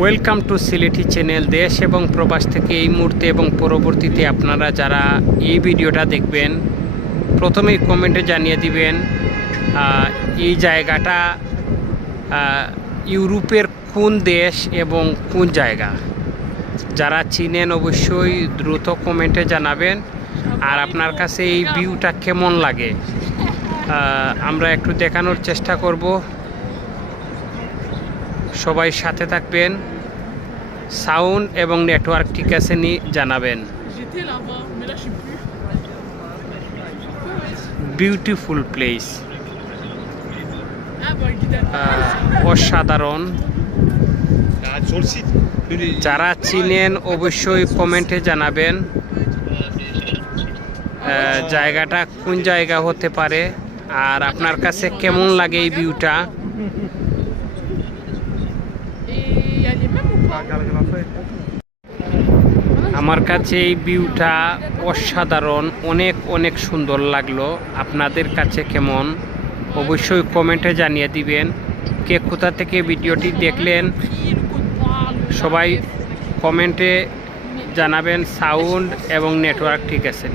Welcome to Sylheti channel. দেশ এবং প্রবাস থেকে এই মুহূর্তে এবং পরবর্তীতে আপনারা যারা এই ভিডিওটা দেখবেন, প্রথমেই কমেন্টে জানিয়ে দিবেন এই জায়গাটা ইউরোপের কোন দেশ এবং কোন জায়গা। যারা চিনেন অবশ্যই দ্রুত কমেন্টে জানাবেন। আর আপনার কাছে এই ভিউটা কেমন লাগে আমরা একটু দেখানোর চেষ্টা করব। সবাই সাথে থাকবেন। সাউন্ড এবং নেটওয়ার্ক ঠিক আছে নি জানাবেন। বিউটিফুল প্লেস, অসাধারণ। যারা চিনেন অবশ্যই কমেন্টে জানাবেন জায়গাটা কোন জায়গা হতে পারে আর আপনার কাছে কেমন লাগে এই ভিউটা। আমার কাছে এই ভিউটা অসাধারণ, অনেক অনেক সুন্দর লাগলো। আপনাদের কাছে কেমন অবশ্যই কমেন্টে জানিয়ে দিবেন। কে কোথা থেকে ভিডিওটি দেখলেন সবাই কমেন্টে জানাবেন। সাউন্ড এবং নেটওয়ার্ক ঠিক আছে।